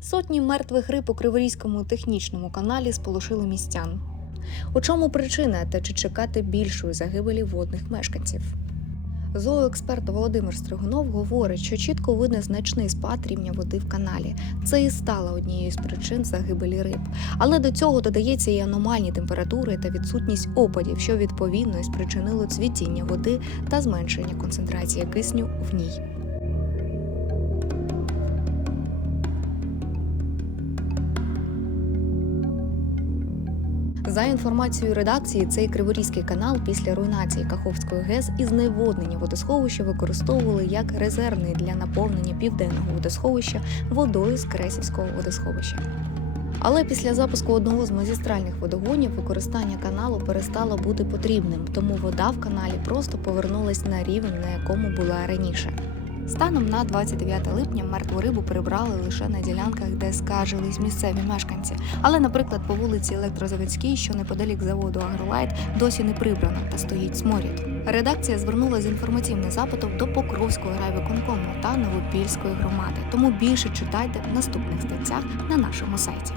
Сотні мертвих риб у Криворізькому технічному каналі сполошили містян. У чому причина та чи чекати більшої загибелі водних мешканців? Зооексперт Володимир Стригунов говорить, що чітко видно значний спад рівня води в каналі. Це і стало однією з причин загибелі риб. Але до цього додається і аномальні температури та відсутність опадів, що відповідно спричинило цвітіння води та зменшення концентрації кисню в ній. За інформацією редакції, цей Криворізький канал після руйнації Каховської ГЕС і зневоднення водосховища використовували як резервний для наповнення південного водосховища водою з Кресівського водосховища. Але після запуску одного з магістральних водогонів використання каналу перестало бути потрібним, тому вода в каналі просто повернулась на рівень, на якому була раніше. Станом на 29 липня мертву рибу прибрали лише на ділянках, де скаржились місцеві мешканці. Але, наприклад, по вулиці Електрозаводській, що неподалік заводу Агролайт, досі не прибрано та стоїть сморід. Редакція звернулася з інформаційним запитом до Покровського райвиконкому та Новопільської громади. Тому більше читайте в наступних статтях на нашому сайті.